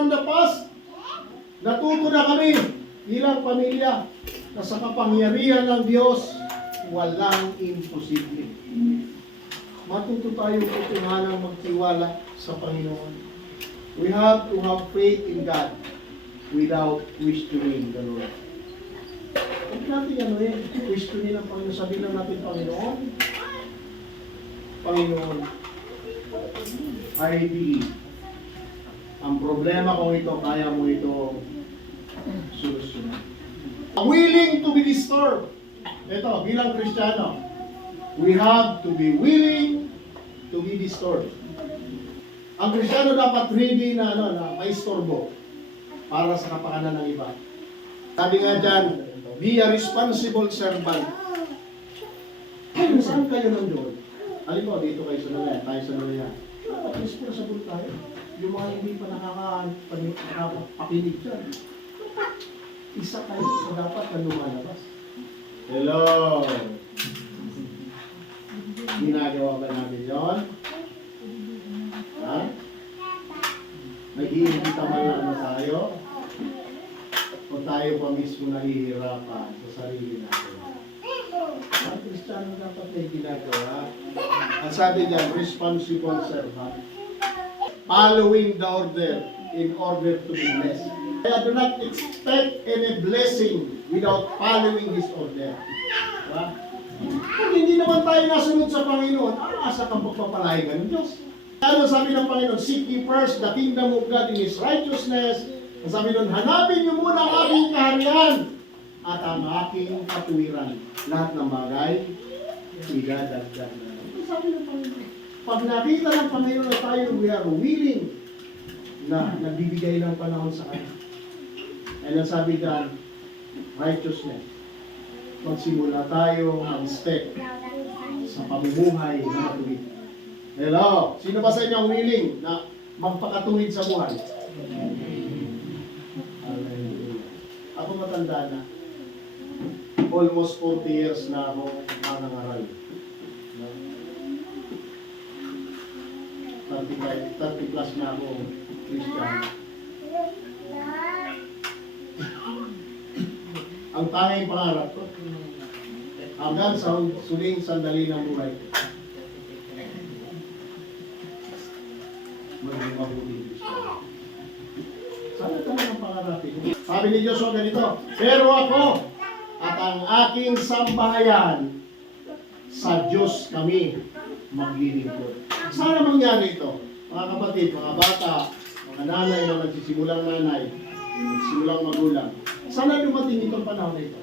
from the past. Natuto na kami bilang pamilya na sa kapangyarihan ng Diyos, walang imposible. Matuto tayong tutunganang magtiwala sa Panginoon. We have to have faith in God without questioning the Lord. Huwag natin questionin ang Panginoon. Sabihin lang natin, Panginoon, Panginoon, I believe. Ang problema kung ito, kaya mo ito solusyonan. Willing to be disturbed. Ito, bilang Kristiyano, we have to be willing to be disturbed. Ang Kristiyano dapat ready na, na maistorbo para sa kapakanan ng iba. Sabi nga dyan, be a responsible servant. Saan kayo nandun? Alin mo, dito kayo sa nalaya, tayo sa nalaya. Dapat responsible tayo. Yung mga hindi pa nakakapakinig dyan. Isa kayo sa dapat na lumalabas. Hello! Ginagawa ba namin yun? Ha? Nag-iimbita man lang tayo? O tayo pa mismo nahihirapan sa sarili natin? Ang Kristiyano dapat may ginagawa. Ang sabi niya, responsible servant. Following the order in order to be blessed. Kaya do not expect any blessing without following His order. Diba? Kung hindi naman tayo nasunod sa Panginoon, asa kang pagpapalahingan ng Diyos. Ano sabi ng Panginoon? Seek ye first the kingdom of God in His righteousness. Ang sabi nun, hanapin niyo muna ang aking kaharian at ang aking katuwiran. Lahat ng bagay, idadagdag na. Ang sabi ng Panginoon, pag nakita ng Panginoon na tayo, we are willing na nagbibigay ng panahon sa Kanya. And ang sabi dyan, righteousness. Magsimula tayo mag-step sa pamumuhay na matuwid. Hello? Sino ba sa inyo ang willing na magpakatuwid sa buhay? Ako matanda na. Almost 40 years na ako nangangaral. 30 plus na ako Christian. Ang tanging pangarap ko, hanggang sa suling sandali ng buhay ko, maging mabuting Kristiyan. Sana talaga ang pangarapin. Sabi ni Diyos, ganito, pero ako at ang aking sambahayan, sa Diyos kami maglilingkod. Sana mangyari ito, mga kapatid, mga bata, mga nanay na nagsisimulang nanay, nagsimulang magulang. Sana dumating itong panahon na ito.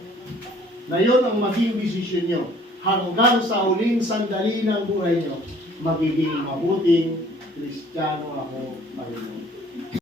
Na yun ang maging desisyon nyo. Hanggang sa huling sandali ng buhay nyo, magiging mabuting Kristiyano ako, Panginoon.